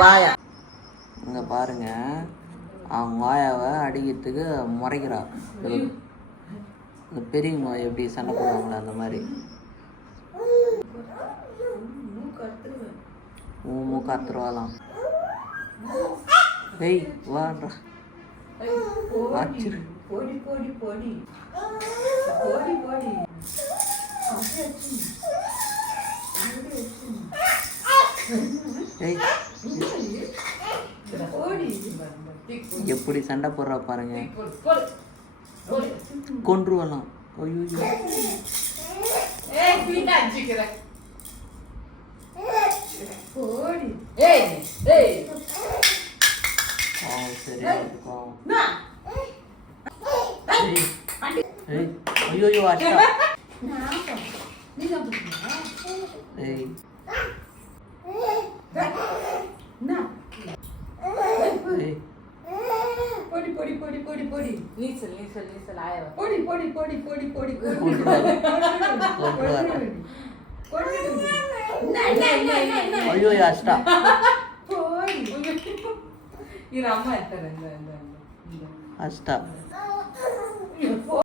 பாயா. இங்கே பாருங்க. அவங்க மாயாவை அடிக்கிறதுக்கு முறைக்கிறா. இந்த பெரியவங்க எப்படி சண்டை போடுவாங்களே அந்த மாதிரி. ஊ மூக்கு அத்துருவாலாம் ஹெய் வாடுறா வாச்சிரு ஏய். எப்படி சண்டை போடுறா பாருங்க. கொன்றுவலாம். ஐயோ ஏய் வீட்டை அடிச்சுக்கிறேன் आहे पोडी पोडी पोडी पोडी पोडी निसल निसल निसल आय पोडी पोडी पोडी पोडी पोडी कोण नाही नाही नाही नाही ಅಯ್ಯೋ ಅಷ್ಟ पोडी ಈ ರಾಮ ಹೇಳ್ತಾರೆ ಅಷ್ಟ